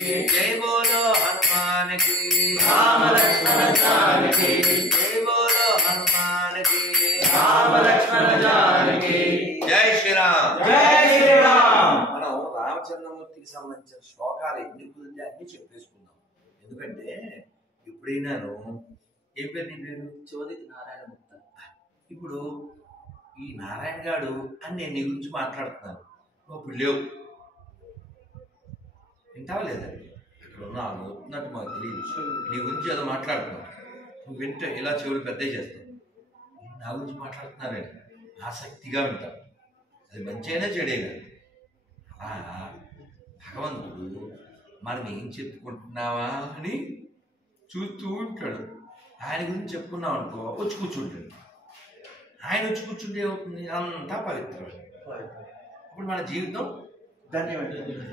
जय बोलो हनुमान की राम लक्ष्मण जानकी जय बोलो हनुमान की राम लक्ष्मण जानकी जय श्री राम जय श्री राम మనం రామచంద్రమూర్తికి సంబంధించిన శ్లోకాలు ఎన్ని కుదిరితే అన్ని చెప్పేసుకుందాం. ఎందుకంటే ఇప్పుడైనాను ఏం పేరు నీ పేరు? చోదిత నారాయణ గుప్త. ఇప్పుడు ఈ నారాయణ గాడు అని నేను నీ గురించి మాట్లాడుతున్నాను, నువ్వు ఇప్పుడు లేవు, వింటావా లేదా? అక్కడ ఉన్నాను వస్తున్నట్టు మాకు తెలియదు. నీ గురించి ఏదో మాట్లాడుతున్నావు, నువ్వు వింటే ఇలా చెవులు పెద్ద చేస్తావు. నా గురించి మాట్లాడుతున్నారని ఆసక్తిగా వింటావు. అది మంచైనా చెడైనా అలా భగవంతుడు మనం ఏం చెప్పుకుంటున్నావా అని చూస్తూ ఉంటాడు. ఆయన గురించి చెప్పుకున్నావు అనుకో వచ్చి కూర్చుంటాడు. ఆయన వచ్చి కూర్చుంటే ఏమవుతుంది? అంతా పవిత్రం. ఇప్పుడు మన జీవితం ధన్యవాదాలు.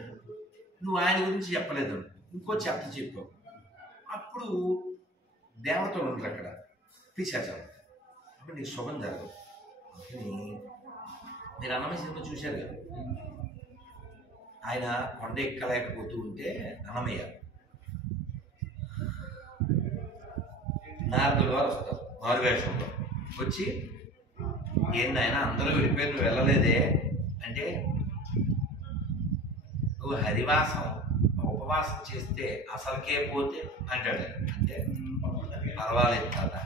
నువ్వు ఆయన గురించి చెప్పలేదు, ఇంకో చెప్త చెప్పావు. అప్పుడు దేవతలు ఉంటారు అక్కడ, పిశాచాలు. అప్పుడు నీకు శుభం జరగదు. అందుకని మీరు అన్నమయ్య సినిమా చూశారు కదా, ఆయన కొండ ఎక్కలేకపోతూ ఉంటే అన్నమయ్య నారదుల వారు వస్తారు మారువేషంలో వచ్చి, ఏంది ఆయన అందరూ వెళ్ళిపోయి నువ్వు వెళ్ళలేదే అంటే, నువ్వు హరివాసం ఉపవాసం చేస్తే అసలుకే పోతే అంటాడు. అంటే పర్వాలేదు కదా,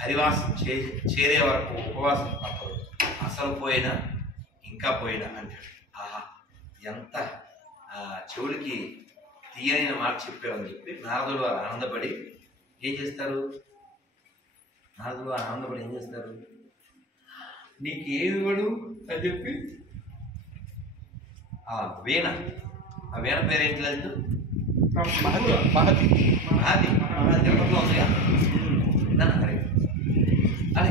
హరివాసం చేరే వరకు ఉపవాసం తప్పదు, అసలు పోయినా ఇంకా పోయినా అంటాడు. ఆహా, ఎంత చెవులకి తీయనైన మాట చెప్పావని చెప్పి నారదులు వారు ఆనందపడి ఏం చేస్తారు? నారదులు వారు ఆనందపడి ఏం చేస్తారు? నీకు ఏమి ఇవ్వడు అని చెప్పి ఆ వీణ పేరేంటి? లేదు మహతి అది తిరుపతిలో ఉందిగా, అరే అదే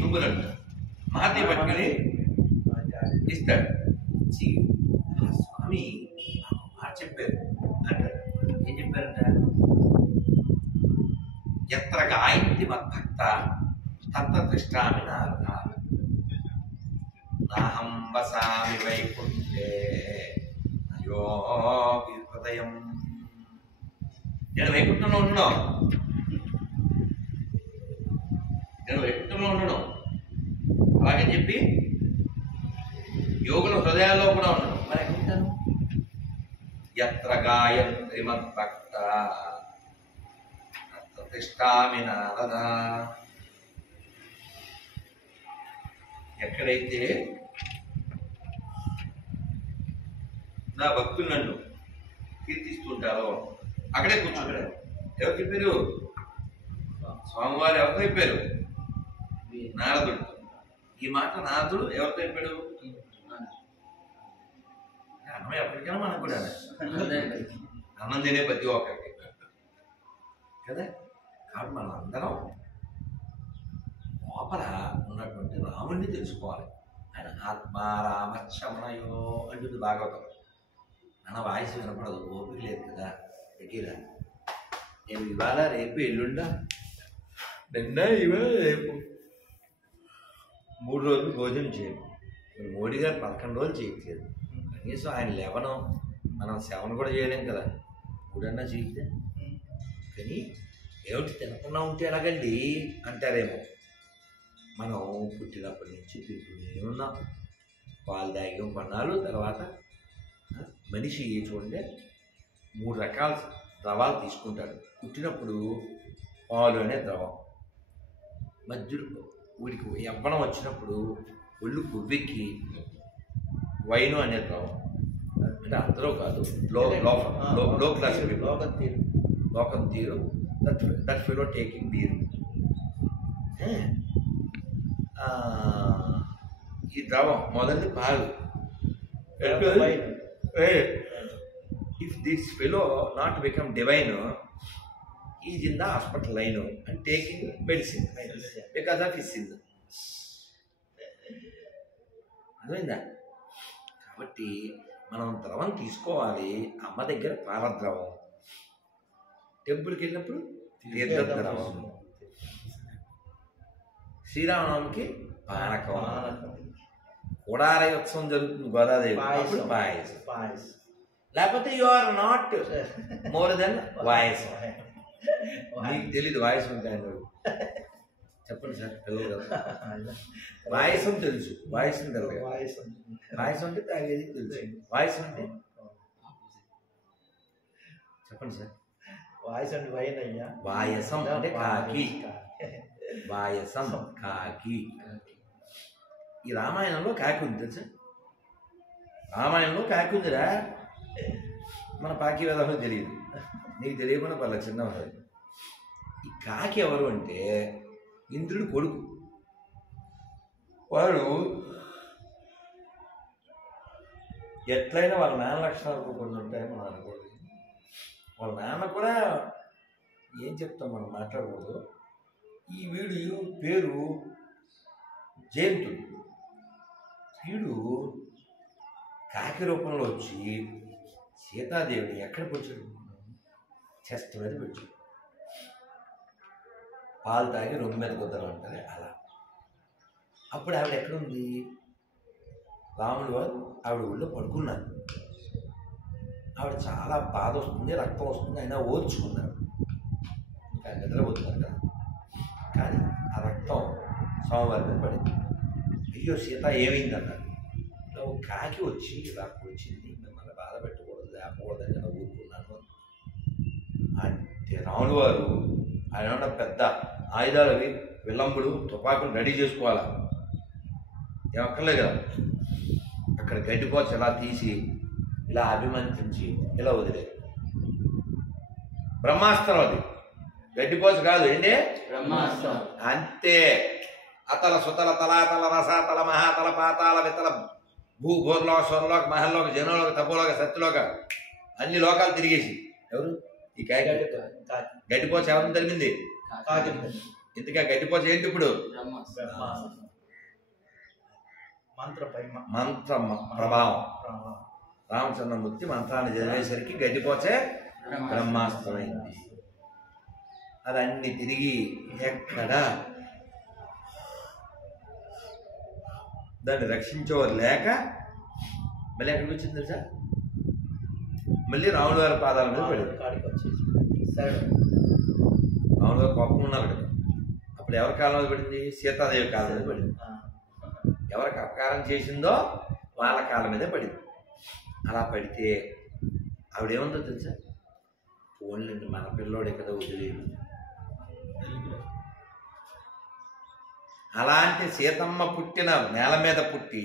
తుమ్ములు అంటారు. మహతి పట్టుకొని ఇస్తాడు. ఆ స్వామి నాకు మాట చెప్పారు అంటాడు. ఏం చెప్పారంట? ఎత్ర గాయంతి మద్భక్త తత్ర తిష్టామి నారద నాహం వసామి వైకుంఠే అయ్యో హృదయం. నేను వైకుంఠంలో ఉండడం, అలాగని చెప్పి యోగుల హృదయాల్లో కూడా ఉండడం. మరి ఎక్కడుంటాను? ఎత్ర గాయంత్రి మద్భక్త తత్ర తిష్టామి నారద. ఎక్కడైతే నా భక్తులు నన్ను కీర్తిస్తుంటారో అక్కడే కూర్చుంటారు. ఎవరు చెప్పారు? స్వామివారు ఎవరితో చెప్పారు? నారదుడు. ఈ మాట నారదుడు ఎవరితో చెప్పాడు? అన్నం ఎప్పటికైనా మనకు కూడా అన్నం తినే ప్రతి ఒక్కరికి కదా. కాబట్టి మనం అందరం లోపల ఉన్నటువంటి రాముడిని తెలుసుకోవాలి. ఆయన ఆత్మా రామశమనయో అంటుంది భాగవతం. మన వాయిస్ వినపడదు, ఓపిక లేదు కదా. దగ్గర నేను ఇవాళ రేపు ఎల్లుండా నిన్న ఇవాళ రేపు 3 రోజులు భోజనం చేయను. మోడీ గారు 11 రోజులు చేయట్లేదు. కనీసం ఆయన 11 మనం 7 కూడా చేయలేం కదా, 3 చేయితే. కానీ ఏమిటి తినకుండా ఉంటే ఎలాగండి అంటారేమో. మనం పుట్టినప్పటి నుంచి తింటూనే ఉన్నాం. పాలు తాగాం కొన్నాళ్ళు, తర్వాత మనిషి చూడండి 3 రకాల ద్రవాలు తీసుకుంటాడు. పుట్టినప్పుడు పాలు అనే ద్రవం, మధ్యలో వీడికి యవ్వనం వచ్చినప్పుడు ఒళ్ళు కొవ్వెక్కి వైను అనే ద్రవం. అంటే అందరూ కాదు, లో క్లాస్ లోకం తీరు దట్ ఫెలో టేకింగ్ బీరు. ఈ ద్రవం మొదటి పాలు. If this fellow not become divine, is in the hospital line and taking medicine because of his sin. అర్థమైందా? కాబట్టి మనం ద్రవం తీసుకోవాలి. అమ్మ దగ్గర పాలద్రవం, టెంపుల్కి వెళ్ళినప్పుడు తీర్థద్రవం, శ్రీరామనవమికి పానకం, కుడారై ఉత్సవం జరుగుతుంది గోదాదేవి అప్పుడు పాయసం లేకపోతే you are not more than వాయసం. నీకు తెలీదు వాయసం అంటే ఆయన చెప్పండి సార్ పిల్లలు కదా. వాయసం తెలుసు, వాయసం తెలియదు. వాయసం అంటే తాగేది తెలుసు, వాయసం అంటే చెప్పండి సార్. వాయసం అంటే వైన్ అయ్యా. వాయసం అంటే కాకి, వాయసం కాకి. ఈ రామాయణంలో కాకి ఉంది తెలుసా? రామాయణంలో కాకి ఉందిరా. మన పాకి వేదాలో తెలియదు, నీకు తెలియకుండా పర్లేదు చిన్నవాడు. ఈ కాకి ఎవరు అంటే ఇంద్రుడు కొడుకు. వాడు ఎట్లయినా వాళ్ళ నాన్న లక్షణాలు కొన్ని ఉంటాయని మనం అనకూడదు. వాళ్ళ నాన్న కూడా ఏం చెప్తాం మనం మాట్లాడకూడదు. ఈ వీడు పేరు జయంతుడు. వీడు కాకి రూపంలో వచ్చి సీతాదేవిని ఎక్కడ పొచ్చాడు? చెస్ట్ మీద పెట్టాడు. పాలు తాగి రొమ్ము మీద కుదరలు ఉంటుంది అలా. అప్పుడు ఆవిడ ఎక్కడుంది? రాముడు వారు ఆవిడ ఊళ్ళో పడుకున్నారు. ఆవిడ చాలా బాధ వస్తుంది, రక్తం వస్తుంది, అయినా ఓర్చుకున్నారు. ఇంకా నిద్రపోతున్నారు కదా. కానీ ఆ రక్తం స్వామివారి మీద పడింది. అయ్యో సీత ఏమైంది అన్నారు. కాకి వచ్చి ఇలా వచ్చింది, మిమ్మల్ని బాధ పెట్టకూడదు, లేపకూడదని నేను ఊరుకున్నాను అంటే రాముడు వారు ఆయన పెద్ద ఆయుధాలు అవి విల్లంబులు తుపాకులు రెడీ చేసుకోవాలా, ఏమక్కర్లేదు కదా. అక్కడ గడ్డిపోచ ఇలా తీసి ఇలా అభిమంత్రించి ఇలా వదిలేదు. బ్రహ్మాస్త్రం అది, గడ్డిపోచ కాదు ఏంటి? బ్రహ్మాస్త్రం. అంతే. అతల సుతల తలాతల రసాతల మహాతల పాతాల వితల భూభూర్లోక స్వర్లోక మహల్లోక జనంలోక తపోలోక సత్తులోక అన్ని లోకాలు తిరిగేసి ఎవరు? ఈ కాకి. గడ్డిపోచ ఎవరిని తరిమింది? ఇంతగా గడ్డిపోచ ఏంటి ఇప్పుడు? మంత్ర ప్రభావం. రామచంద్రమూర్తి మంత్రాన్ని చదివేసరికి గడ్డిపోచే బ్రహ్మాస్త్రమైంది. అది అన్ని తిరిగి ఎక్కడ దాన్ని రక్షించేవారు లేక మళ్ళీ ఎక్కడికి వచ్చింది తెలుసా? మళ్ళీ రాముడు వారి పాదాల మీద పడింది. రాముడు గారు కోపం ఉన్నారు కదా. అప్పుడు ఎవరి కాలం మీద పడింది? సీతాదేవి కాలం మీద పడింది. ఎవరికి అపకారం చేసిందో వాళ్ళ కాలం మీదే పడింది. అలా పడితే ఆవిడేముందో తెలుసా? ఫోన్లండి మన పిల్లోడే కదా వదిలేదు. అలాంటి సీతమ్మ పుట్టిన నేల మీద పుట్టి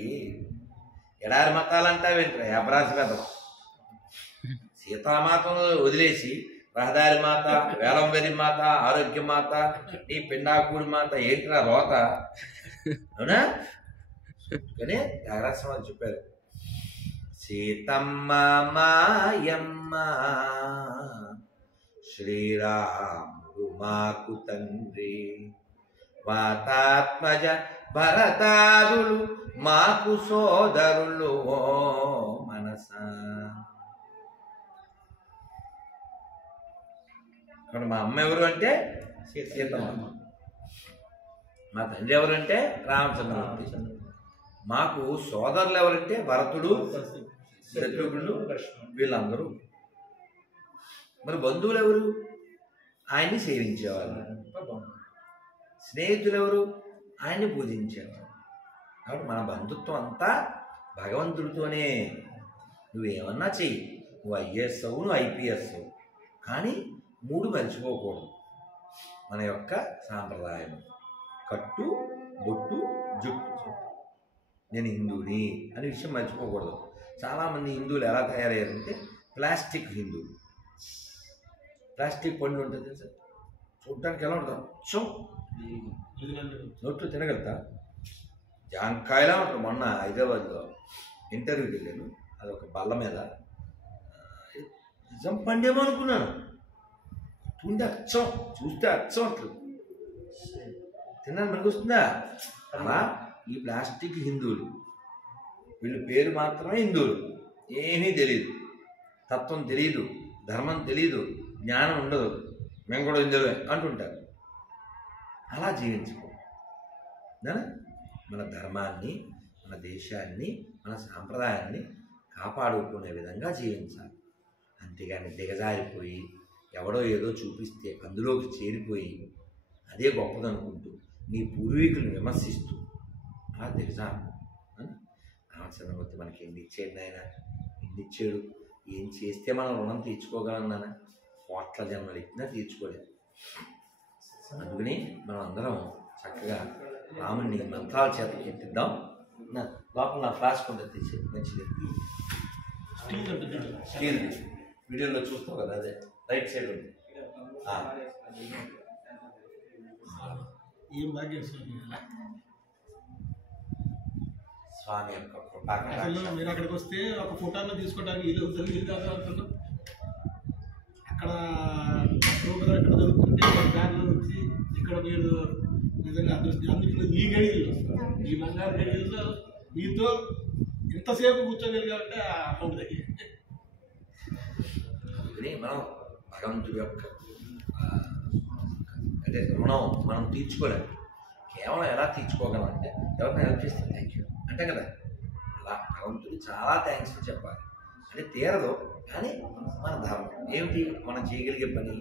ఎడారి మతాలంటా వెంటనే అపరాధ మీద సీతామాతను వదిలేసి రహదారి మాత, వేలంవెరి మాత, ఆరోగ్య మాత, నీ పిండాకూడి మాత ఏంటిరా రోత? అవునా? కానీ త్యాగరాజస్వామి చెప్పారు, సీతమ్మ మాయమ్మ శ్రీరాముడు మాకు తండ్రి, వాతాత్మజ భరతాదులు మాకు సోదరులు ఓ మనసా. ఇక్కడ మా అమ్మ ఎవరు అంటే సీతమ్మ, మా తండ్రి ఎవరంటే రామచంద్రమూర్తి, మాకు సోదరులు ఎవరంటే భరతుడు, శత్రుఘ్నుడు, వీళ్ళందరూ. మరి బంధువులు ఎవరు? ఆయన్ని సేవించేవాళ్ళు. స్నేహితులు ఎవరు? ఆయన్ని పూజించేవారు. కాబట్టి మన బంధుత్వం అంతా భగవంతుడితోనే. నువ్వేమన్నా చెయ్యి, నువ్వు ఐఏఎస్ అవు, నువ్వు ఐపీఎస్ అవు, కానీ 3 మర్చిపోకూడదు. మన యొక్క సాంప్రదాయం కట్టు, బొట్టు, జుట్టు. నేను హిందువుని అనే విషయం మర్చిపోకూడదు. చాలామంది హిందువులు ఎలా తయారయ్యారంటే ప్లాస్టిక్ హిందువులు. ప్లాస్టిక్ పండ్లు ఉంటుంది తెలుసా? చూడటానికి ఎలా ఉంటుంది? నోట్లో తినగలుగుతా. జాంకాయలా ఉంటుంది. మొన్న హైదరాబాద్లో ఇంటర్వ్యూకి వెళ్ళాను. అది ఒక బల్ల మీద నిజం పండేమో అనుకున్నాను. చూస్తే అచ్చం, చూస్తే అచ్చం అట్లు తిన్నాను. మనకు వస్తుందా? అలా ఈ ప్లాస్టిక్ హిందువులు, వీళ్ళు పేరు మాత్రమే హిందువులు, ఏమీ తెలియదు, తత్వం తెలియదు, ధర్మం తెలియదు, జ్ఞానం ఉండదు. మేము కూడా హిందువులే అంటుంటారు. అలా జీవించుకో. మన ధర్మాన్ని, మన దేశాన్ని మన సాంప్రదాయాన్ని కాపాడుకునే విధంగా జీవించాలి. అంతేగాని దిగజారిపోయి ఎవడో ఏదో చూపిస్తే అందులోకి చేరిపోయి అదే గొప్పదనుకుంటూ నీ పూర్వీకులను విమర్శిస్తూ అలా దిగజారు. రామచంద్రమూర్తి మనకి ఎన్ని ఇచ్చాడు నాయన, ఎన్ని ఇచ్చాడు, ఏం చేస్తే మనం రుణం తీర్చుకోగలం నాన్న, కోట్ల జన్మలు ఎత్తినా తీర్చుకోలేదు. అందుకని మనం అందరం చక్కగా రాముడిని మంత్రాల చేత కీర్తిద్దాం. లోపల నా ఫ్లాష్ కొంత తెచ్చి మంచిది స్టీల్ వీడియోలో చూస్తావు కదా, అదే రైట్ సైడ్ ఉంది. స్వామి యొక్క కృపా. మీరు అక్కడికి వస్తే ఒక ఫోటోలో తీసుకోవడానికి వీలు కాదు అనుకున్నాం. అక్కడ ప్రోగ్రాం ఎక్కడ జరుగుతుంటే దారిలో వచ్చి ఇక్కడ మీరు నిజంగా అందులో ఈ గడియల్లో ఈ బంగారు గడియల్లో మీతో ఎంతసేపు కూర్చోగలిగామంటే అవుతుంది. అందుకని మనం భగవంతుడి యొక్క అంటే రుణం మనం తీర్చుకోలేము. కేవలం ఎలా తీర్చుకోగలం అంటే ఎవరిని హెల్ప్ చేస్తే థ్యాంక్ యూ అంటే కదా, అలా భగవంతుడు చాలా థ్యాంక్స్ చెప్పాలి అంటే తీరదు. కానీ మన ధర్మం ఏమిటి, మనం చేయగలిగే పని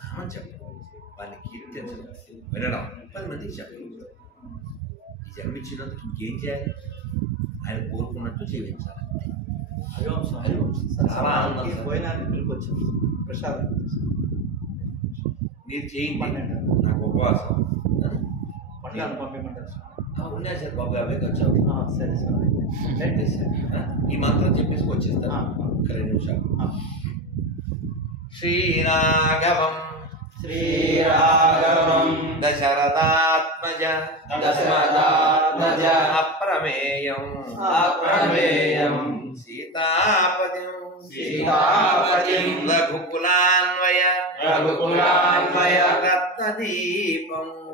నామం చెప్పడం, వాడిని కీర్తించడం, వినడం, 10 మందికి చెప్పడం. ఈ జన్మించినందుకు ఇంకేం చేయాలి, ఆయన కోరుకున్నట్టు జీవించాలి. చాలా ఆనందం. వచ్చింది ప్రసాదం మీరు చేయండి, నాకు ఉపవాసం పంపించమంటారు. ఉన్నాయి సార్ బాబు, అవే వచ్చావు. సరే సార్, ఈ మంత్రం చెప్పేసి వచ్చేస్తాను ఒక 2 నిమిషాలు. శ్రీరాఘవం దశరథాత్మజ అప్రమేయం సీతాపతిం రఘుకులాన్వయ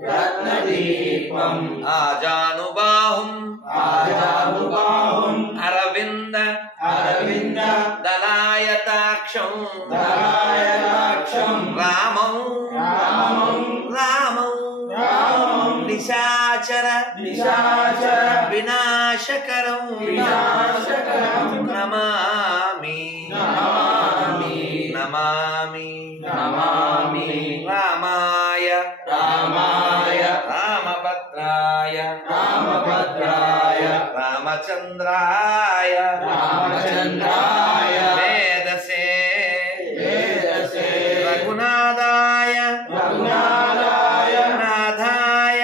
రత్నదీపం ఆజానుబాహుం అరవింద దళాయతాక్షం రామం నిశాచర వినాశకరం నమామి రామాయ రామభద్రాయ రామచంద్రాయ వేదసే రఘునాథాయ నాథాయ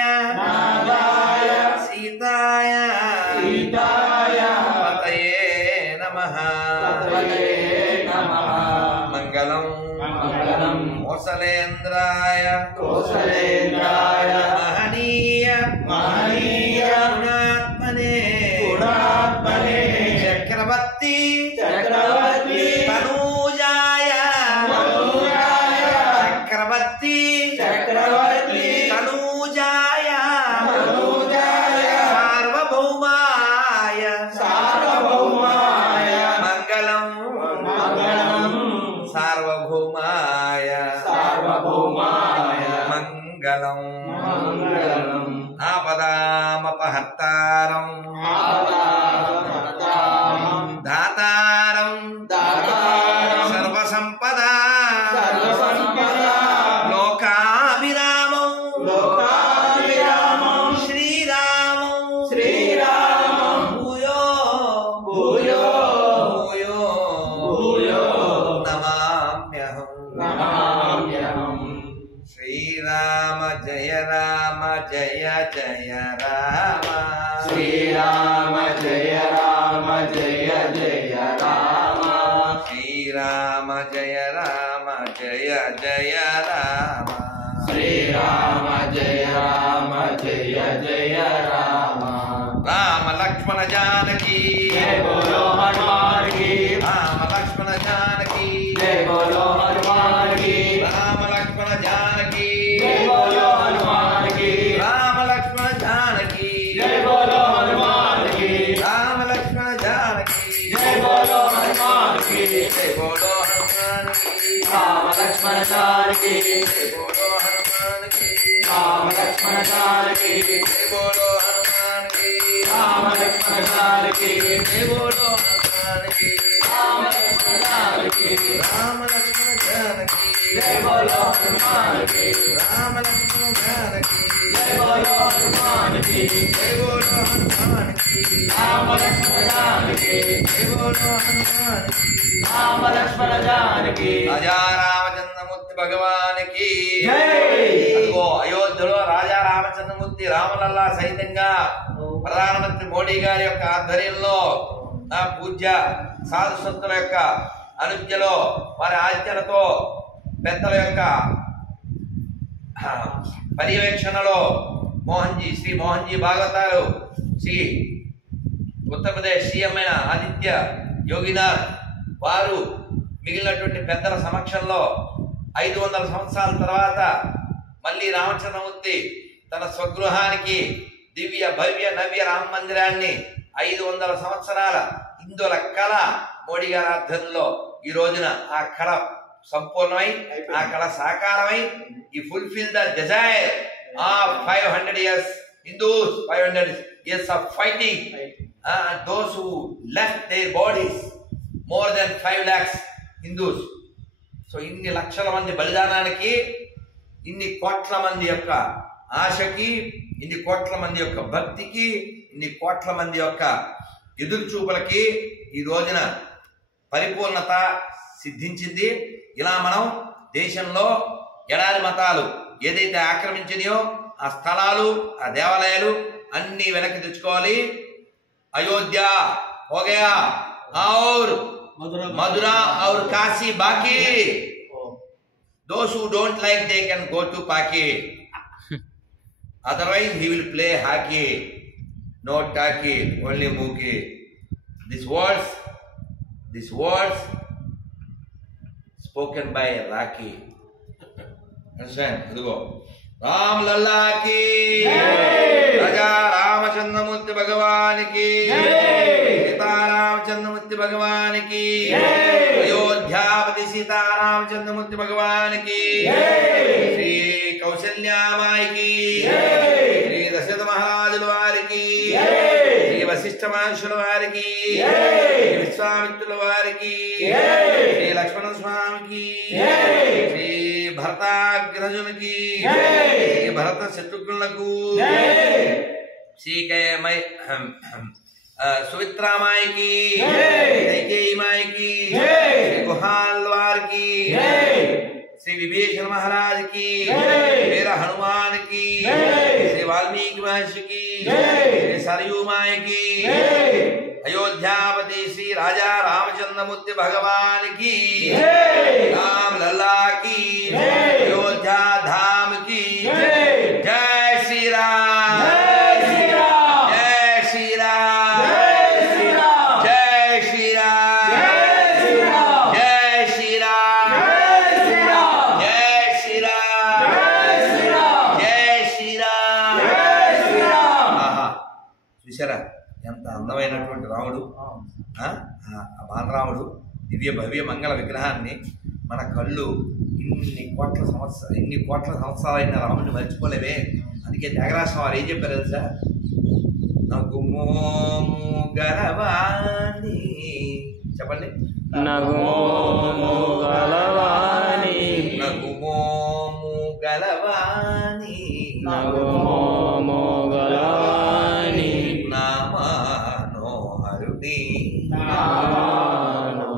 సీతాయ పతయే నమః. మంగళం కోసలేంద్రాయ మహనీయ గుణాత్మనే చక్రవర్తి తనూజాయ చక్రవర్తి తనూజాయ సార్వభౌమాయ మంగళం సార్వభౌమాయ మంగళం ఆపదామపహర్తారం దాతారం సర్వసంపదా లోకాభిరామం శ్రీరామం భూయో నమామ్యహం. శ్రీరామ జయ రామ జయ జయ రామ శ్రీరామ జయ రామ జయ జయ రామ శ్రీరామ జయ రామ జయ జయ రామ శ్రీరామ జయ రామ జయ జయ రామ రామ లక్ష్మణ జానకి జయ బోలో హనుమాన్ కి రామ లక్ష్మణ జానకి జయ బోలో హనుమాన్ కి రామ లక్ష్మణ జానకి జయ బోలో హనుమాన్ కి రామ లక్ష్మణ జానకి జయ బోలో హనుమాన్ కి రామ లక్ష్మణ జానకి జయ బోలో హనుమాన్ కి జయ బోలో హనుమాన్ కి రామ లక్ష్మణ జానకి జయ బోలో హనుమాన్ కి రామ లక్ష్మణ జానకి జయ బోలో హనుమాన్ కి రామ राम लक्ष्मण जानकी जय बोलो हनुमान की राम लक्ष्मण जानकी राम लक्ष्मण जानकी जय बोलो हनुमान की राम लक्ष्मण जानकी जय बोलो हनुमान की जय बोलो हनुमान की राम लक्ष्मण जानकी जय बोलो हनुमान की राम लक्ष्मण जानकी राजा रामचंद्रमूर्ति भगवान की जय అదిగో అయోధ్యలో రాజా రామచంద్రమూర్తి రామలల్లా సైతంగా ప్రధానమంత్రి మోడీ గారి యొక్క ఆధ్వర్యంలో పూజ్య సాధుసంతుల యొక్క అనుజ్ఞలో వారి ఆజ్ఞలతో పెద్దల యొక్క పర్యవేక్షణలో శ్రీ మోహన్జీ భాగవతారు శ్రీ ఉత్తరప్రదేశ్ సీఎం అయిన ఆదిత్య యోగినాథ్ వారు మిగిలినటువంటి పెద్దల సమక్షంలో 500 సంవత్సరాల తర్వాత మళ్ళీ రామచంద్రమూర్తి తన స్వగృహానికి దివ్య భవ్య నవ్య రామ మందిరాన్ని 500 సంవత్సరాల హిందువుల కళ మోడీ గారి ఆధ్వర్యంలో ఈ రోజున ఆ కళ సంపూర్ణమై ఆ కళ సాకారమై ఈ fulfil the desire of 500 years Hindus, 500 years of fighting, those who left their bodies, more than 5 lakhs Hindus. So ఇన్ని లక్షల మంది బలిదానానికి, ఇన్ని కోట్ల మంది యొక్క ఆశకి, ఇన్ని కోట్ల మంది యొక్క భక్తికి, ఇన్ని కోట్ల మంది యొక్క ఎదురు చూపులకి ఈ రోజున పరిపూర్ణత సిద్ధించింది. ఇలా మనం దేశంలో ఎడారి మతాలు ఏదైతే ఆక్రమించినాయో ఆ స్థలాలు, ఆ దేవాలయాలు అన్ని వెనక్కి తెచ్చుకోవాలి. అయోధ్య हो गया और मथुरा और काशी बाकी. Those who don't like, they can go to Paki. Otherwise he will play hockey, no taki, only mookie. These words spoken by Rocky. Understand? Go. Ram Lalla की राजा रामचंद्रमूर्ति भगवान की, सीता रामचंद्रमूर्ति भगवान की, अयोध्यापति सीता रामचंद्रमूर्ति भगवान की, श्री कौशल्या माई की, श्री दशरथ महाराज वारी की, श्री वशिष्ठ महर्षुల వారికి, श्री विश्वामित्र वारी, श्री लक्ष्मण स्वामी की, श्री भरताग्रजुन की, श्री भरत शत्रुघ्नुలకు, श्री सुमित्रा माई की, कैकेयी माई की, श्री गुहालवार की, श्री विभीषण महाराज की, वीर हनुमान की, श्री वाल्मीकि महर्षि की, श्री सरयू माई की, अयोध्यापति श्री राजा रामचंद्रमूर्ति भगवान की, राम लल्ला की, अयोध्या धाम की, जय श्री राम, जय श्री राम, जय श्री राम, जय श्री राम, जय श्री राम, जय श्री राम. చూసారా ఎంత అందమైనటువంటి రాముడు, ఆ బాలరాముడు దివ్య భవ్య మంగళ విగ్రహాన్ని మన కళ్ళు ఇన్ని కోట్ల సంవత్సరాలైన రాముడిని మర్చిపోలేవే. అందుకే త్యాగరాజ వారు ఏం చెప్పారు తెలుసా? నగుమోము గలవాణి, చెప్పండి. నగుమోము గలవాణి, నగుమోము గలవాణి, నగుమోము గలవాణి, నామానోహరుని, నామానోహరుని,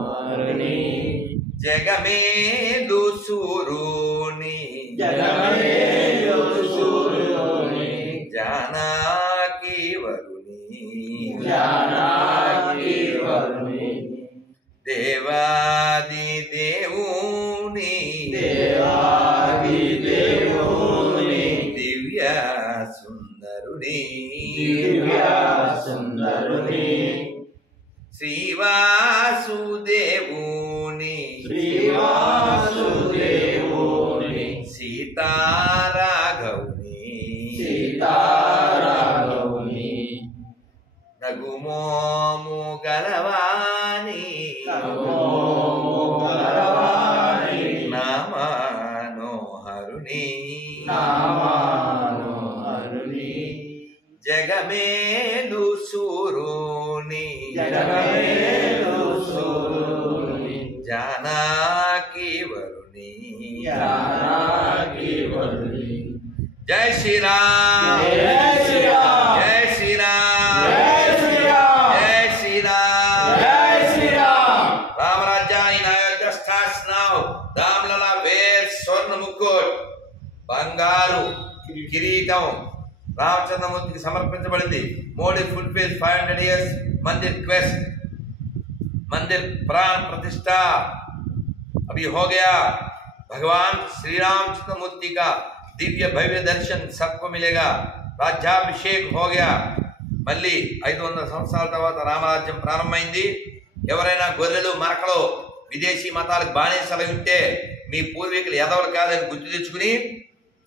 జగమేలు సూరుని, జగమేలు సూరుని, జానకి వరుని, జానకి వరుని, దేవాది దేవుని, దేవాది దేవుని, దివ్య సుందరుని, దివ్య సుందరుని, శ్రీవాసుదేవుని, శ్రీవాసుదేవుని, సీతారాఘవుని, సీతారాఘవుని, నగుమోము గలవాని, నగుమోము గలవాని, నామానోహరుని, నామానోహరుని, జగమేలు జానకి వరుణి జానకి వరుణి జై శ్రీరామ్ జై శ్రీరామ్ జై శ్రీరామ్ జై శ్రీరామ్ జై శ్రీరామ్ జై Shriram Ramrajya in Ayodhya starts now. Ramlala wear స్వర్ణ ముకుట్ బంగారు కిరీటం రామచంద్రమూర్తికి సమర్పించబడింది. మోడీ ఫుల్ఫిల్ 500 years मंदिर क्वेस्ट मंदिर प्राण प्रतिष्ठा अभी हो गया. भगवान श्री रामचंद्रमूर्ति का दिव्य भव्य दर्शन सबको मिलेगा. राज्याभिषेक हो गया. మళ్ళీ 500 సంవత్సరాల తర్వాత రామరాజ్యం ప్రారంభమైంది. ఎవరైనా గొర్రెలు మరకలు విదేశీ మతాలకు బానిసలై ఉంటే మీ పూర్వీకులు ఎదవలు కాదని గుర్తు తెచ్చుకుని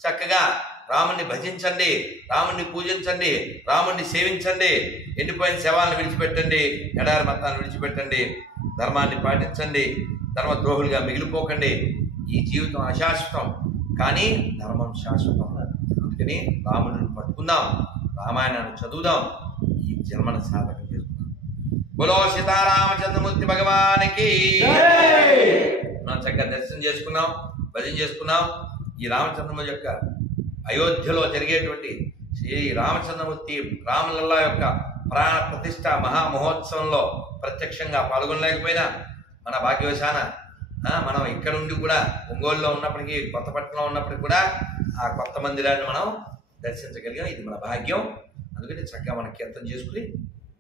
చక్కగా రాముణ్ణి భజించండి, రాముణ్ణి పూజించండి, రాముణ్ణి సేవించండి. ఎండిపోయిన శవాలను విడిచిపెట్టండి, ఎడారి మతాన్ని విడిచిపెట్టండి, ధర్మాన్ని పాటించండి, ధర్మద్రోహులుగా మిగిలిపోకండి. ఈ జీవితం అశాశ్వతం, కానీ ధర్మం శాశ్వతం. అందుకని రాముడిని పట్టుకుందాం, రామాయణాన్ని చదువుదాం, ఈ జన్మను సాధకం చేసుకుందాం. బోలో సీతారామచంద్రమూర్తి భగవానికి మనం చక్కగా దర్శనం చేసుకున్నాం, భజన చేసుకున్నాం. ఈ రామచంద్రమూర్తి యొక్క అయోధ్యలో జరిగేటువంటి శ్రీ రామచంద్రమూర్తి రామలల్లా యొక్క ప్రాణ ప్రతిష్ట మహామహోత్సవంలో ప్రత్యక్షంగా పాల్గొనలేకపోయినా మన భాగ్యవశాన మనం ఇక్కడ ఉండి కూడా ఒంగోలులో ఉన్నప్పటికీ, కొత్తపట్నంలో ఉన్నప్పటికీ కూడా ఆ కొత్త మందిరాన్ని మనం దర్శించగలిగాం. ఇది మన భాగ్యం. అందుకని చక్కగా మనం కీర్తన చేసుకుని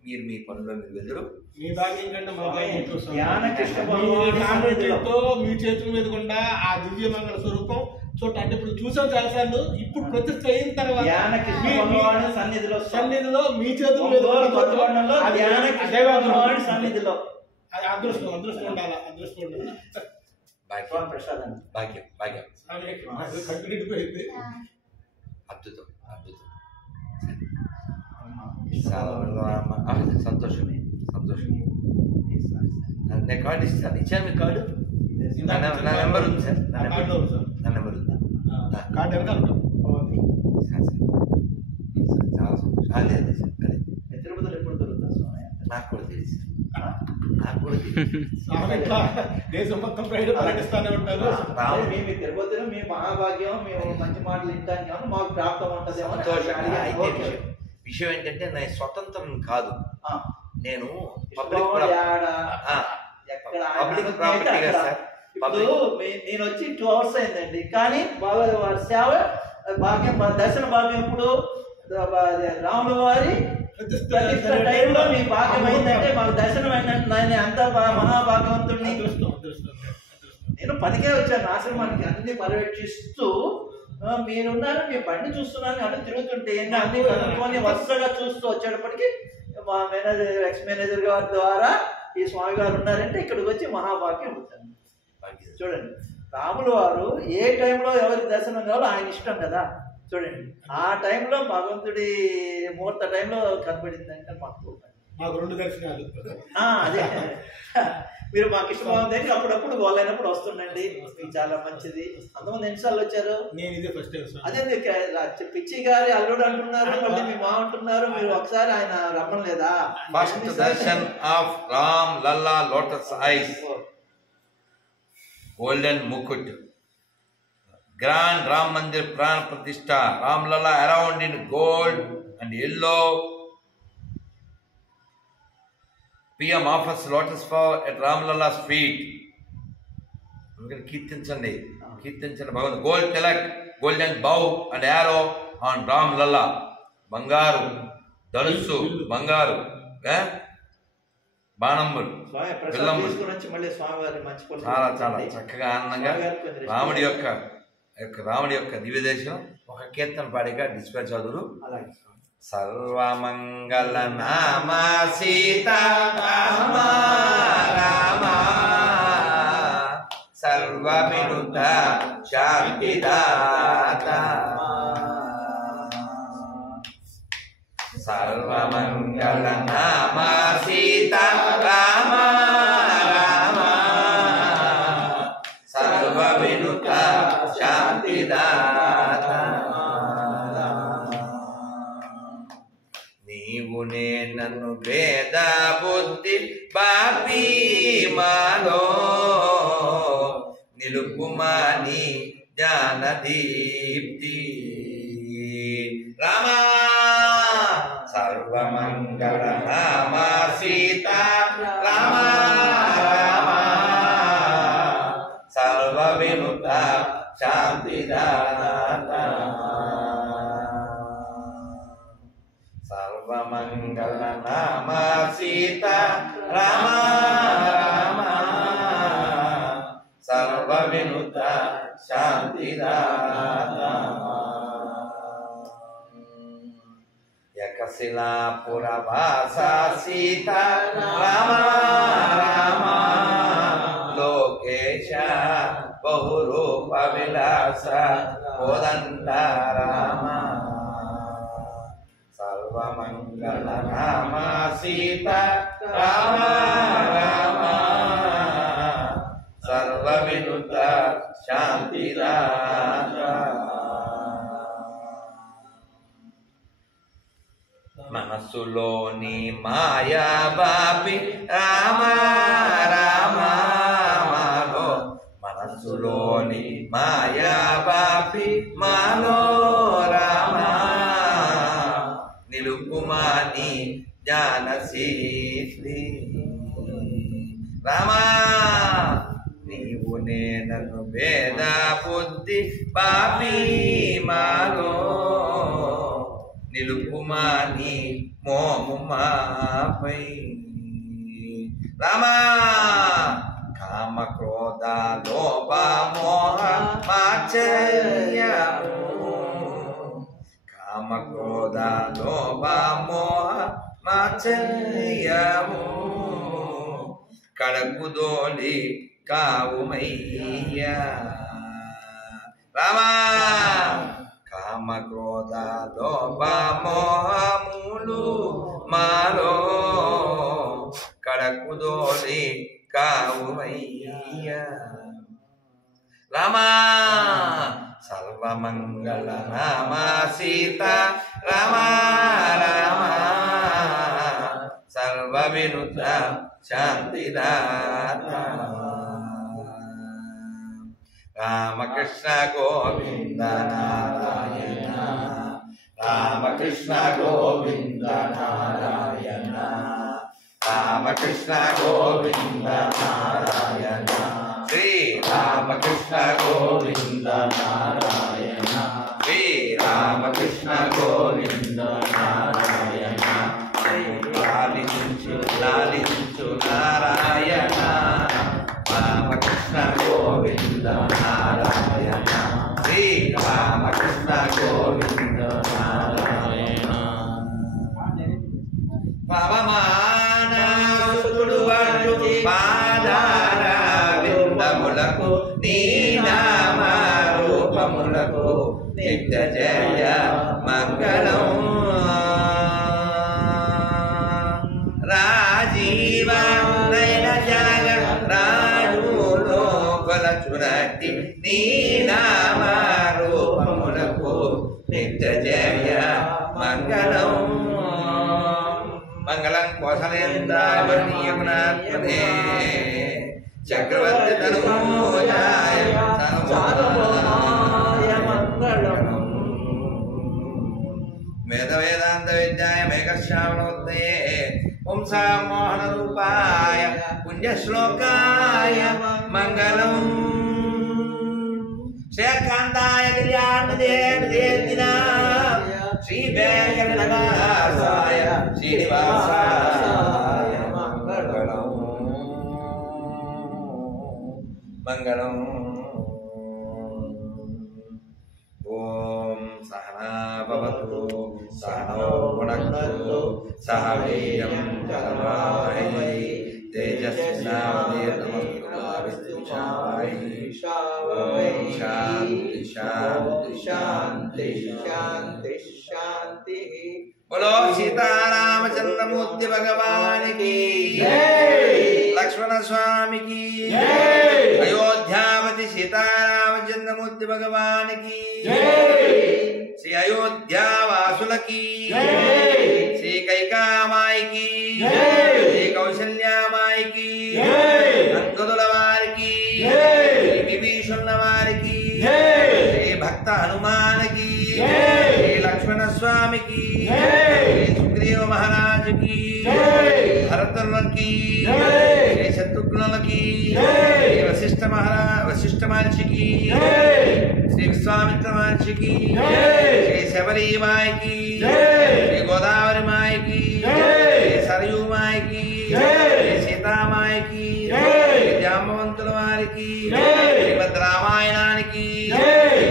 మీరు మీ పనుల్లో మీరు వెళ్దురు. మీ భాగ్యం కంటే మా భాగ్యం మీ చేతుల మీద కూడా ఆ దివ్యమంగళ స్వరూపం చూడండి. అంటే ఇప్పుడు చూసాం చాలాసార్లు. ఇప్పుడు ప్రతిష్ట అయిన తర్వాత సన్నిధిలో మీ చేతుల మీద సన్నిధిలో అదృష్టం ఉండాలి. అదృష్టం ఉండాలి. భాగ్యం భాగ్యం భాగ్యం కంటిపోయింది. అద్భుతం అద్భుతం. సంతోషమే సంతోషం. నేను కార్డు ఇస్తాను. ఇచ్చాను మీ కార్డు? నా నెంబర్ ఉంది సార్. నా నెంబర్ ఉంది. కార్డు వెనకాల చాలా సంతోషం. అదే అదే సార్, అదే తిరుపతిలో ఎప్పుడు దొరుకుతుంది? నాకు కూడా తెలుసు, నాకు కూడా తెలుసు. దేశం మొత్తం ప్రజలు పర్యటిస్తూనే ఉంటారు. మీ తిరుపతిలో మీ మహాభాగ్యం, మేము మంచి మాటలు వింటాను, మాకు ప్రాప్తం ఉంటుంది. విషయం ఏంటంటే నేను స్వతంత్రం కాదు, నేను పబ్లిక్ ప్రాపర్టీ కదా సార్. ఇప్పుడు నేను వచ్చి 2 hours అయిందండి, కానీ బాగా వారి సేవ భాగ్యం, దర్శన భాగ్యం ఇప్పుడు రాముల వారి టైంలో మీ భాగ్యం అయిందంటే, మాకు దర్శనం అయిందంటే నేను అంత మహాభాగ్యవంతుడిని. నేను పనికే వచ్చాను ఆశ్రమానికి, అన్ని పర్యవేక్షిస్తూ మీరున్నారు, మీ బండి చూస్తున్నాను అన్ని తిరుగుతుంటే అన్ని కనుక్కొని వరుసగా చూస్తూ వచ్చేటప్పటికి మా మేనేజర్, ఎక్స్ మేనేజర్ గారి ద్వారా ఈ స్వామి గారు ఉన్నారంటే ఇక్కడికి వచ్చి మహాభాగ్యం ఉంటుంది. చూడండి, రాములు వారు ఏ టైంలో ఎవరికి దర్శనం కావాలో ఆయన ఇష్టం కదా. చూడండి, ఆ టైంలో భగవంతుడి ముహూర్త టైంలో కనపడిందంటే మాకు 2 దర్శనాలు. అదే మీరు మాకు ఇష్టం అవుతుంది. అప్పుడప్పుడు వాళ్ళైనప్పుడు వస్తుండండి, మీకు చాలా మంచిది. అంతమంది ఎన్నిసార్లు వచ్చారు? నేను ఇదే ఫస్ట్ టైం. అదే పిచ్చి గారి అల్లుడు అంటున్నారు, మళ్ళీ మీ మా అంటున్నారు. మీరు ఒకసారి ఆయన రమ్మలేదా? ఫస్ట్ దర్శన్ of Ram Lalla lotus eyes, golden ముకుట్, గ్రాండ్ రామ్ మందిర్ ప్రాణ ప్రతిష్ట, Ram Lalla around in gold and yellow. PM offers lotus flower at Ram Lalla's feet. కీర్తించండి, కీర్తించండి భగవంతుడు. గోల్డ్ తిలక్, golden bow and arrow on Ram Lalla. బంగారు ధనుస్సు, బంగారు బాణంబులు, పిల్లమ్మలు, చాలా చాలా చక్కగా ఆనందంగా రాముడి యొక్క దివ్యదేశం. ఒక కీర్తన పాడిగా డిస్పాచ్ చదువురు. సర్వమంగళ నామ సీతా రామ రామ, సర్వ వినుత శాంతిదాత, సర్వమంగళ నామ సీతా రామ రామ, సర్వ వినుత శాంతిదాత. నీవు నన్ను భేద బుద్ధి పాపి మాలో నిలుపుమాని జ్ఞానదీప్తి రామా సర్వమంగళ నామ సీతా రామా రామా సర్వ విముక్త శాంతిదాత సర్వమంగళ నామ సీతా రామా రామా సర్వ విముక్త శాంతిదాత యకశిలాపురవాస సీతా రామా రామా లోకేశ బహురూప విలాస కోదండ రామ సర్వమంగళ నామ సీతా రామ రామ సర్వ వినుత శాంతిదాత మనస్సులోని మాయా బాపి రామ రామ మాలో మనస్సులోని మాయా బాపి మాలో రామ నిలుపుమాని జ్ఞానసిద్ధి రామ నీవు నేనను భేద బుద్ధి పాపి మాలో నిలుపుమాని మోము మాపై రామా కామ క్రోధ లోభ మోహ మాచర్యము కామ క్రోధ లోభ మోహ మాచర్యము కడకుదోలి కావుమయ్యా రామా కామ క్రోధ లోభ మోహములు మాలో కడకుదోలి కావుమయ్యా రామా సర్వమంగళ నామ సీతా రామా రామా సర్వ వినుత శాంతిదాత రామకృష్ణ గోవింద నారాయణ రామకృష్ణ గోవింద నారాయణ రామకృష్ణ గోవింద నారాయణ శ్రీ రామకృష్ణ గోవింద నారాయణ శ్రీ రామకృష్ణ గోవింద నారాయణ లాలించు లాలించు నారాయణ రామకృష్ణ గోవింద నారాయణ శ్రీ రామకృష్ణ గోవింద నారాయణ పవమానసుడు వడ్డు పాదార విందములకు నీ నామ రూపములకు నిత్య జయ మంగళం రాజీవ నయన జగ రాజులో కొలచునట్టి నీ నామ రూపములకు నిత్య జయ మంగళం మంగళం కోసలేంద్రావణీయగుణాత్మనే చక్రవర్తి తనూజాయ మంగళం వేద వేదాంత విద్యాయ మేఘశ్రావణోదయే పుంసా మోహన రూపాయ పుణ్యశ్లోకాయ మంగళం శ్రీకాంతాయ కళ్యాణదేన శ్రీ వెంకటనాథాయ శ్రీనివాసాయ మంగళం మంగళం ఓం సహనా భవతు సహనో భునక్తు సహ వీర్యం కరవావహై తేజస్వినావధీతమస్తు శాంతి శాంతి శాంతి శాంతి శాంతి बोलो सीतारामचंद्रमूर्ति भगवान की लक्ष्मण स्वामी की अयोध्यापति सीतारामचंद्रमूर्ति भगवान की श्री अयोध्या वासुल की श्री कैका माई की श्री कौशल्या माई की अंगदुल वार की विभीषण భక్త హనుమానికి, శ్రీ లక్ష్మణ స్వామికి, శ్రీ సుగ్రీవ మహారాజుకి, భరతులకి, శ్రీ శత్రుఘ్నులకి, శ్రీ వశిష్ఠ మహర్షికి, శ్రీ విశ్వామిత్ర మహర్షికి, శ్రీ శబరి మాయకి, శ్రీ గోదావరి మాయకి, శ్రీ సరయూ మాయకి, శ్రీ సీతామాయకి, శ్రీ జాంబవంతుల వారికి, శ్రీమద్ రామాయణానికి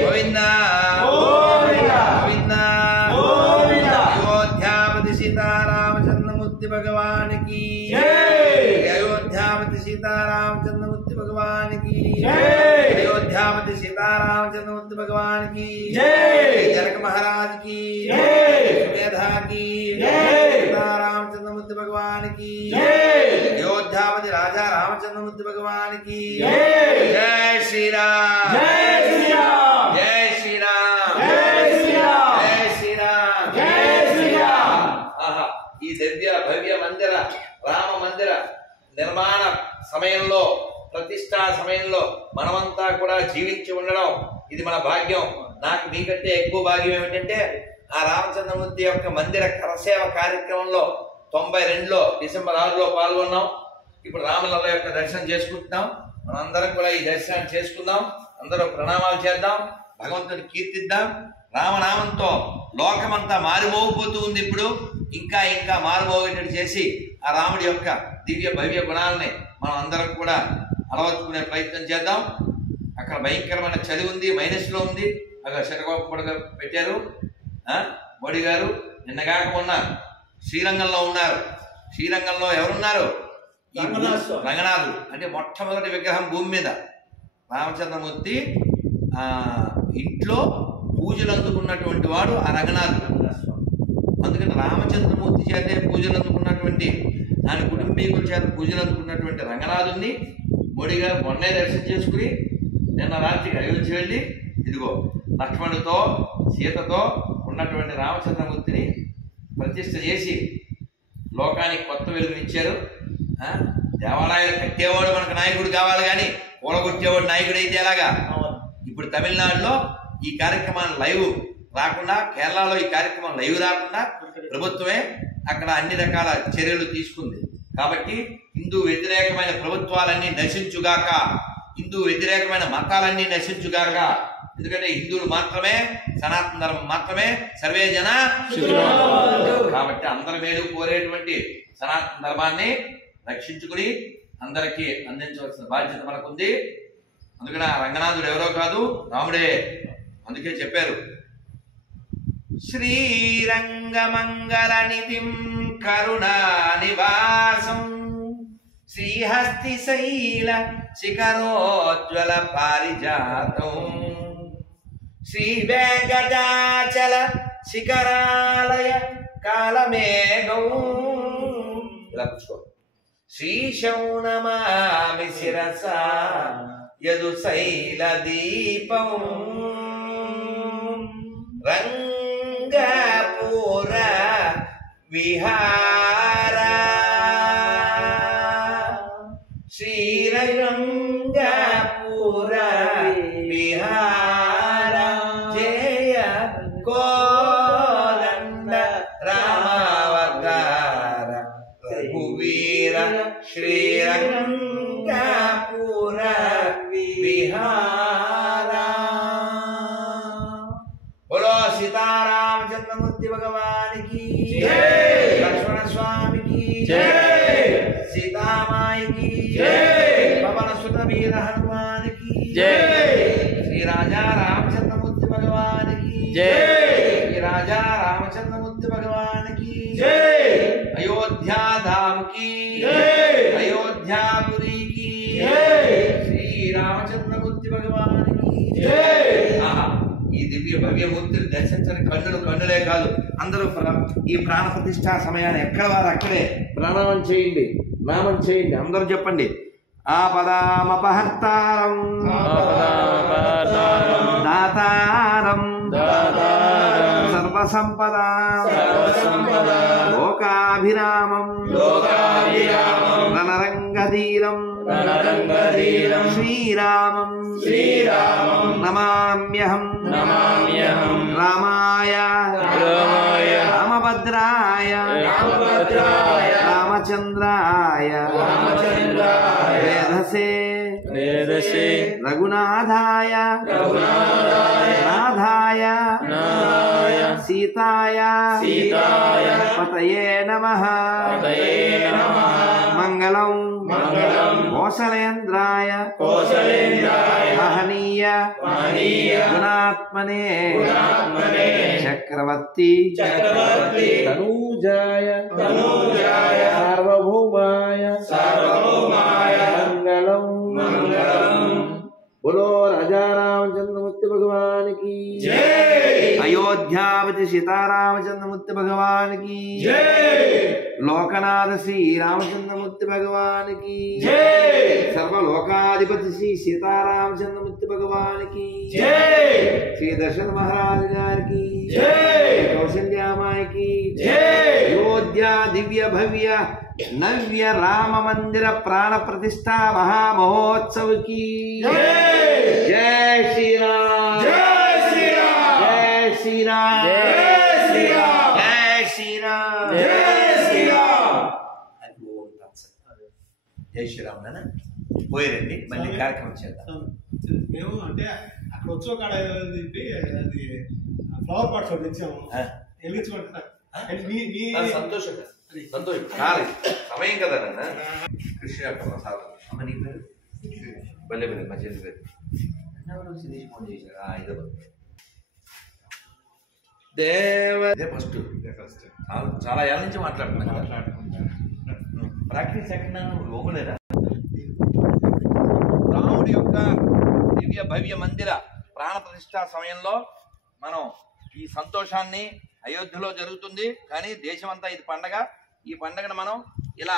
గోవింద గోవింద. అయోధ్యాపతి సీతారామచంద్రమూర్తి భగవానికి, అయోధ్యాపతి సీతారామచంద్రమూర్తి భగవానికి, అయోధ్యాపతి సీతారామచంద్రమూర్తి భగవానికి, జనక మహారాజుకి, సుమేధాకి, సీతారామచంద్రమూర్తి భగవానికి, అయోధ్యాపతి రాజా రామచంద్రమూర్తి భగవానికి. జై శ్రీరామ్, జై శ్రీరామ్, జై శ్రీరామ్, జై శ్రీరామ్, జై శ్రీరామ్, జై శ్రీరామ్. ఆహా, ఈ దివ్య భవ్య మందిర రామ మందిర నిర్మాణ సమయంలో, ప్రతిష్టా సమయంలో మనమంతా కూడా జీవించి ఉండడం ఇది మన భాగ్యం. నాకు మీకంటే ఎక్కువ భాగ్యం ఏమిటంటే ఆ రామచంద్రమూర్తి యొక్క మందిర కరసేవ కార్యక్రమంలో 92లో డిసెంబర్ 6లో పాల్గొన్నాం. ఇప్పుడు రామలల్ల యొక్క దర్శనం చేసుకుంటున్నాం. మనందరం కూడా ఈ దర్శనాన్ని చేసుకుందాం. అందరూ ప్రణామాలు చేద్దాం, భగవంతుని కీర్తిద్దాం. రామనామంతో లోకమంతా మారిమోగిపోతూ ఉంది. ఇప్పుడు ఇంకా ఇంకా మారుమోగేటట్టు చేసి ఆ రాముడి యొక్క దివ్య భవ్య గుణాలని మనం అందరం కూడా అలవర్చుకునే ప్రయత్నం చేద్దాం. అక్కడ భయంకరమైన చలి ఉంది, మైనస్లో ఉంది. అక్కడ శటగోప పెట్టారు. మోడీ గారు నిన్నగాక మొన్న శ్రీరంగంలో ఉన్నారు. శ్రీరంగంలో ఎవరున్నారు? రంగనాథుడు అంటే మొట్టమొదటి విగ్రహం భూమి మీద. రామచంద్రమూర్తి ఇంట్లో పూజలు అందుకున్నటువంటి వాడు ఆ రంగనాథుడు. అందుకని రామచంద్రమూర్తి చేతే పూజలు అందుకున్నటువంటి, ఆయన కుటుంబీకుల చేత పూజలు అందుకున్నటువంటి రంగనాథుడిని మోడీ గారు మొన్నే దర్శనం చేసుకుని నిన్న రాత్రికి అయోధ్య వెళ్ళి ఇదిగో లక్ష్మణుడితో సీతతో ఉన్నటువంటి రామచంద్రమూర్తిని ప్రతిష్ఠ చేసి లోకానికి కొత్త వెలుగునిచ్చారు. దేవాలయాలు కట్టేవాడు మనకు నాయకుడు కావాలి, కానీ కూలగొట్టేవాడు నాయకుడు అయితే ఎలాగా? ఇప్పుడు తమిళనాడులో ఈ కార్యక్రమాన్ని లైవ్ రాకుండా, కేరళలో ఈ కార్యక్రమం లైవ్ రాకుండా ప్రభుత్వమే అక్కడ అన్ని రకాల చర్యలు తీసుకుంది. కాబట్టి హిందూ వ్యతిరేకమైన ప్రభుత్వాలన్నీ నశించుగాక, హిందూ వ్యతిరేకమైన మతాలన్నీ నశించుగాక. ఎందుకంటే హిందువులు మాత్రమే, సనాతన ధర్మం మాత్రమే సర్వే జన. కాబట్టి అందరి మేలు కోరేటువంటి సనాతన ధర్మాన్ని రక్షించుకుని అందరికీ అందించవలసిన బాధ్యత మనకుంది. అందుకని ఆ రంగనాథుడు ఎవరో కాదు, రాముడే. అందుకే చెప్పారు, శ్రీరంగమంగళ నిధిం కరుణా నివాసం శ్రీహస్తిశైల శిఖరోజ్వల పారిజాతం శ్రీ వెంకటాచల శిఖరాలయ కాలమేఘం. ఇలా కూర్చో. శ్రీశౌనమామి శిరస యదు శైల దీపం రంగపూర విహార శ్రీరంగపూర విహార జయ కోదండ రామావతార రఘువీర శ్రీరంగపూర విహార. बोलो सीतारामचंद्रमूर्ति भगवान की जय, लक्ष्मण स्वामी की जय, सीता माई की जय, पवन सुत वीर हनुमान की जय, श्री राजा रामचंद्रमूर्ति भगवान की जय, श्री राजा रामचंद्रमूर्ति भगवान की जय, अयोध्या धाम की जय, अयोध्यापुरी की जय, श्री रामचंद्रमूर्ति भगवान की जय. ఈ దివ్య భవ్యమూర్తిని దర్శించని కన్నులే కాదు, అందరూ ఈ ప్రాణ ప్రతిష్ఠా సమయాన్ని ఎక్కడ వారు అక్కడే ప్రణామం చేయండి, నామం చేయండి. అందరూ చెప్పండి, ఆపదామపహర్తారం దాతారం సర్వసంపదాం లోకాభిరామం రణరంగధీరం రణరంగధీరం శ్రీరామం నమామ్యహం రామాయ రామభద్రాయ రామచంద్రాయ వేధసే రఘునాథాయ నాథాయ సీతాయ పతయే నమః మంగళం కోసలేంద్రాయ మహనీయ గుణాత్మనే చక్రవర్తి తనూజాయ సార్వభౌమాయ మంగళం बोलो राजा रामचंद्रमूर्ति भगवान की जय। अयोध्यापति सीतारामचंद्रमूर्ति भगवान की जय। लोकनाथ श्री रामचंद्रमूर्ति भगवान की जय। सर्वलोकाधिपति श्री सीतारामचंद्रमूर्ति भगवान की जय। श्री दशरथ महाराज गार की जय। कौशल्या माई की जय। अयोध्या दिव्य भव्य नव्य राम मंदिर प्राण प्रतिष्ठा महामहोत्सव की जय। जय श्री राम, जय श्री राम, जय श्री राम, जय श्री राम, जय श्री राम, जय श्री राम। జై శ్రీరామ్ నాన్న పోయారండి మళ్ళీ కార్యక్రమం చేద్దాం. మేము అంటే అక్కడ వచ్చే కాడ అది ఫ్లవర్ పాట్స్ ఒకటి తెచ్చాము వెలిగించుకుంటున్నారు. సంతోషంగా సంతోషం కాలేదు సమయం కదా నాన్న. కృష్ణ ప్రసాదం అమ్మ నీ పేరు బల్లె పేరు మా చెల్లి పేరు శిరీష్ ఫోన్ చేశారు హైదరాబాద్ దేవ ఫస్ట్ చాలా ఏళ్ళ నుంచి మాట్లాడుతున్నాను కదా. ప్రాక్టీస్ ఎక్కడ లోగులేదా? రాముడి యొక్క దివ్య భవ్య మందిర ప్రాణ ప్రతిష్ఠా సమయంలో మనం ఈ సంతోషాన్ని అయోధ్యలో జరుగుతుంది. కానీ దేశమంతా ఇది పండగ. ఈ పండగను మనం ఇలా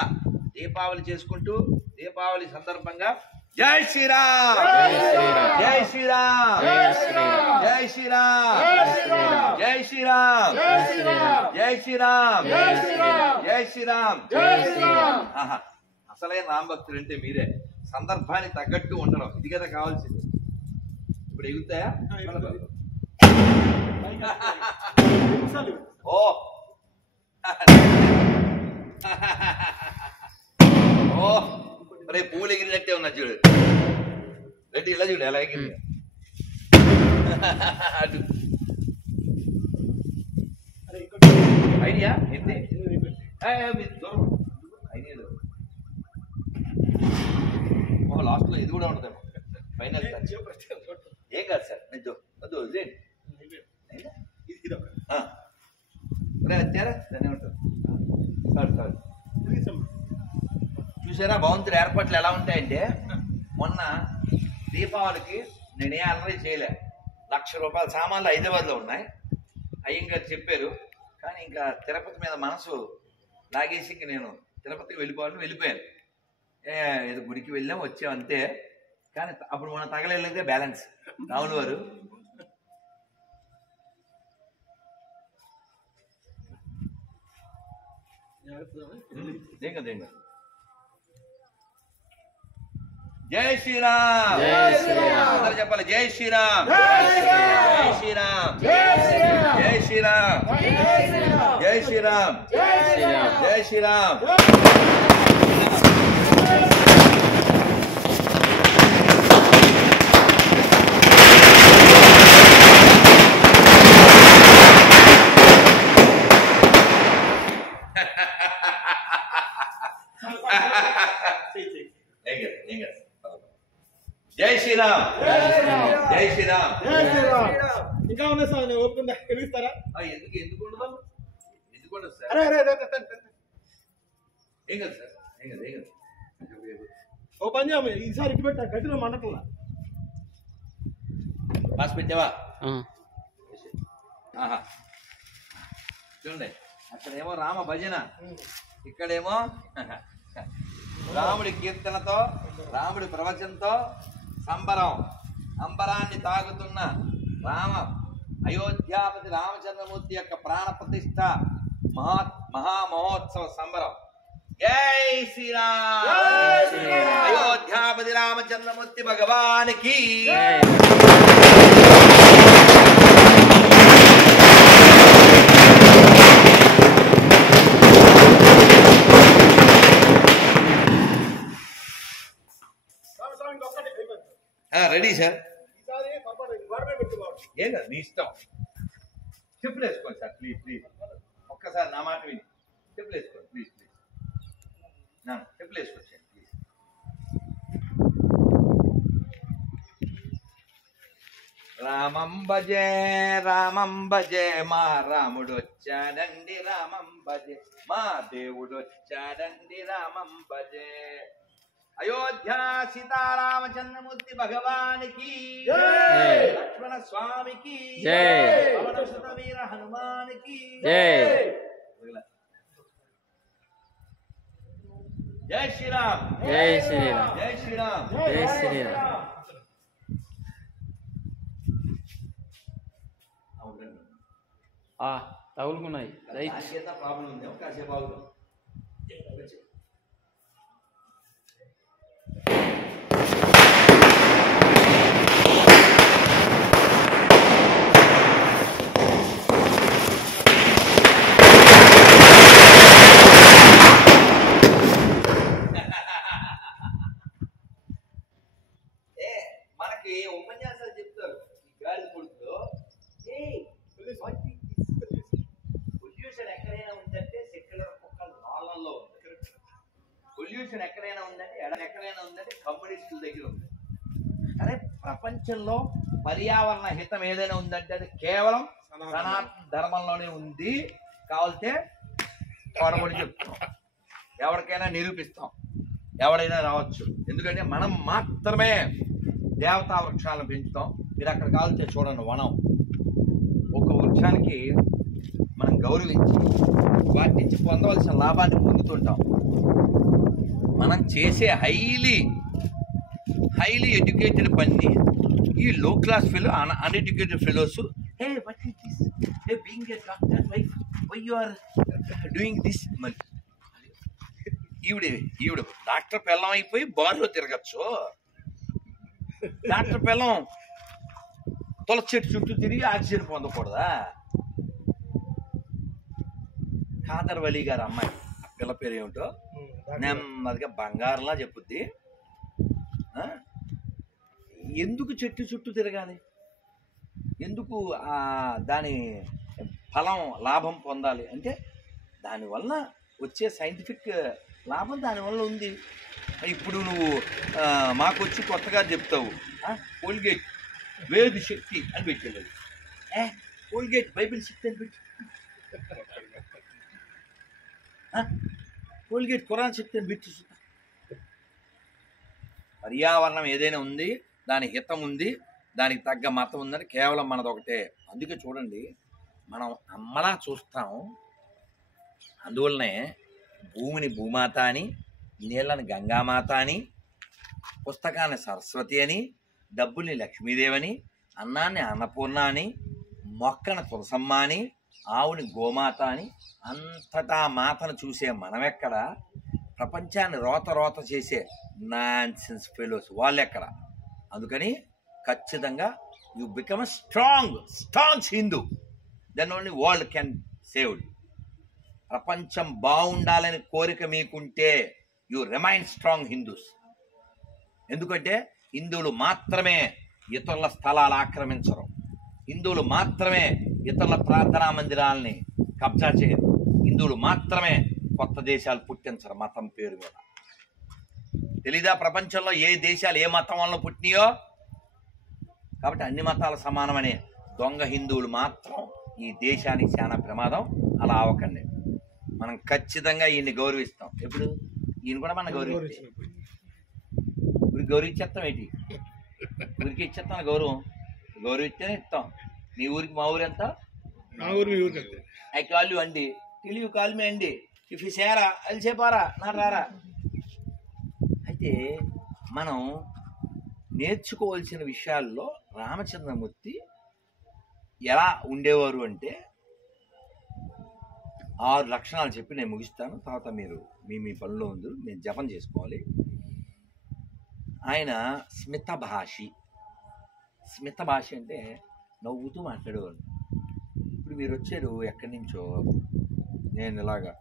దీపావళి చేసుకుంటూ దీపావళి సందర్భంగా జై శ్రీరామ్, జై శ్రీరామ్, జై శ్రీరామ్, జై శ్రీరామ్, జై శ్రీరామ్, జై శ్రీరామ్. ఆహా, అసలైన రామ్ భక్తులు అంటే మీరే. సందర్భానికి తగ్గట్టు ఉండడం ఇది కదా కావాల్సింది. ఇప్పుడు ఎగుతాయా? ఓ ఓ రే పూలు ఎగిరినట్టే ఉన్నా చూడు. రెడ్డి ఇలా చూడు ఎలా ఎగిరి అటు ఐడియా ఏంటి దూరం ఐడియా లాస్ట్ లో ఇది కూడా ఉంటుంది ఫైనల్. ఏం కాదు సార్ నేను వద్దు వదిలేండి. వచ్చారా దాన్ని ఉంటుంది చూసారా భగవంతుడి ఏర్పాట్లు ఎలా ఉంటాయంటే, మొన్న దీపావళికి నేనే అలరీ చేయలే. 1,00,000 రూపాయల సామాన్లు హైదరాబాద్లో ఉన్నాయి. అయ్యంగారు చెప్పారు. కానీ ఇంకా తిరుపతి మీద మనసు లాగేసి ఇంక నేను తిరుపతికి వెళ్ళిపోయాను. ఏదో గుడికి వెళ్ళాం వచ్చాం అంతే. కానీ అప్పుడు మనం తగలేదే బ్యాలెన్స్ రాములు వారు. జై శ్రీరామ్, అందరూ చెప్పాలి జై శ్రీరామ్, జై శ్రీరామ్, జై శ్రీరామ్, జై శ్రీరామ్, జై శ్రీరామ్. జై శ్రీరామ్, జై శ్రీరామ్, ఇంకా ఉన్నాయి సార్. నేను ఓపుకుందా వెలిగిస్తారా? ఎందుకు ఉండదు సార్? ఏం కదా సార్, ఏం కదా ఓ పని చేయము, ఈసారి ఇటు పెట్టా గట్టిలో మండటంలా పాస్ పెట్టావా? చూడండి, అక్కడేమో రామ భజన, ఇక్కడేమో రాముడి కీర్తనతో రాముడి ప్రవచనంతో సంబరం. అంబరాన్ని తాగుతున్న అయోధ్యాపతి రామచంద్రమూర్తి యొక్క ప్రాణ ప్రతిష్ఠ మహామహోత్సవ సంబరం. జై శ్రీరామ్. అయోధ్యాపతి రామచంద్రమూర్తి భగవానికి రెడీ సార్. ఏం కాదు, మీ ఇష్టం. చెప్పులు వేసుకోండి సార్, ప్లీజ్ ప్లీజ్. ఒక్కసారి నా మాట విని చెప్పులు వేసుకోండి ప్లీజ్ ప్లీజ్. చెప్పులు వేసుకొచ్చాను ప్లీజ్. రామం భజే మా రాముడు వచ్చాడండి, రామం భజే మా దేవుడు వచ్చాడండి, రామం భజే. అయోధ్య సీతారామచంద్రమూర్తి భగవానికి లక్ష్మణ స్వామికి పవన సుత వీర హనుమానికి జై శ్రీరామ్. జై శ్రీరామ్. జై శ్రీరామ్. జై శ్రీరామ్. తగులుకున్నాయి. ప్రాబ్లం ఉంది, కాసేపు ఆగుదాం. మనకి ఉపన్యాసాలు చెప్తారు ఈ గాలి పొడుపులో. పొల్యూషన్ ఎక్కడైనా ఉందంటే సెక్యులర్ కుక్కలు నాళ్ళల్లో ఉంది. పొల్యూషన్ ఎక్కడైనా ఉందంటే ఎక్కడైనా ఉందంటే కమ్యూనిస్టుల దగ్గర ఉంది. అదే ప్రపంచంలో పర్యావరణ హితం ఏదైనా ఉందంటే అది కేవలం సనాతన ధర్మంలోనే ఉంది. కావాలితే పొరబడి చెప్తాం, ఎవరికైనా నిరూపిస్తాం, ఎవడైనా రావచ్చు. ఎందుకంటే మనం మాత్రమే దేవతా వృక్షాలను పెంచుతాం. మీరు అక్కడ కావాలితే చూడండి, వనం ఒక వృక్షానికి మనం గౌరవించి వాటి నుంచి పొందవలసిన లాభాన్ని పొందుతుంటాం. మనం చేసే హైలీ ఎడ్యుకేటెడ్ పని ఈ low class fellow uneducated fellows being a doctor why you are doing this. ఈవిడ డాక్టర్ పిల్లం అయిపోయి బార్లో తిరగచ్చు. డాక్టర్ పిల్లం తులసి చెట్టు చుట్టూ తిరిగి ఆక్సిజన్ పొందకూడదా? ఖాదర్ వలీ గారు అమ్మాయి, పిల్ల పేరు ఏమిటో నెమ్మదిగా బంగారంలా చెప్పుద్ది. ఎందుకు చెట్టు చుట్టూ తిరగాలి? ఎందుకు దాని ఫలం లాభం పొందాలి అంటే దానివల్ల వచ్చే సైంటిఫిక్ లాభం దానివల్ల ఉంది. ఇప్పుడు నువ్వు మాకు వచ్చి కొత్తగా చెప్తావు కోల్గేట్ వేద శక్తి అని పెట్టలేదు. కోల్గేట్ బైబిల్ శక్తి అని పెట్టి, కోల్గేట్ ఖురాన్ శక్తి అని పెట్టి. పర్యావరణం ఏదైనా ఉంది, దాని హితం ఉంది, దానికి తగ్గ మతం ఉందని కేవలం మనదొకటే. అందుకే చూడండి, మనం అమ్మలా చూస్తాం. అందువల్లనే భూమిని భూమాత అని, నీళ్ళని గంగామాత అని, పుస్తకాన్ని సరస్వతి అని, డబ్బుల్ని లక్ష్మీదేవని, అన్నాన్ని అన్నపూర్ణ అని, మొక్కను తులసమ్మ అని, ఆవుని గోమాత అని, అంతటా మాతను చూసే మనమెక్కడ? ప్రపంచాన్ని రోత చేసే నాన్సెన్స్ ఫెలోస్ వాళ్ళెక్కడ? అందుకని ఖచ్చితంగా you become strong Hindu, then only world can saved. ప్రపంచం బాగుండాలని కోరిక మీకుంటే యు రిమైన్ స్ట్రాంగ్ హిందూస్. ఎందుకంటే హిందువులు మాత్రమే ఇతరుల స్థలాలు ఆక్రమించరు, హిందువులు మాత్రమే ఇతరుల ప్రార్థనా మందిరాలని కబ్జా చేయరు, హిందువులు మాత్రమే కొత్త దేశాలు పుట్టించరు మతం పేరు మీద. తెలీదా ప్రపంచంలో ఏ దేశాలు ఏ మతం వల్ల పుట్టినాయో? కాబట్టి అన్ని మతాలు సమానమనే దొంగ హిందువులు మాత్రం ఈ దేశానికి చాలా ప్రమాదం. అలా అవ్వకండి. మనం ఖచ్చితంగా ఈయన్ని గౌరవిస్తాం. ఎప్పుడు ఈయన కూడా మనం గౌరవిస్తాం. గౌరవించేస్తాం ఏంటి? ఊరికి ఇచ్చేస్తాం గౌరవం. గౌరవిస్తేనే ఇస్తాం. మీ ఊరికి మా ఊరు ఎంత? ఐ కాల్ యూ అండి, టిల్ యూ కాల్ మీ అండి, ఇఫ్ యూ సేరా అది చెప్పారా నా రారా. అయితే మనం నేర్చుకోవాల్సిన విషయాల్లో రామచంద్రమూర్తి ఎలా ఉండేవారు అంటే 6 లక్షణాలు చెప్పి నేను ముగిస్తాను. తర్వాత మీరు మీ పనిలో ఉంది, మేము జపం చేసుకోవాలి. ఆయన స్మిత భాషి. స్మిత భాష అంటే నవ్వుతూ మాట్లాడేవాడు. ఇప్పుడు మీరు వచ్చారు ఎక్కడి నుంచో, నేను ఇలాగా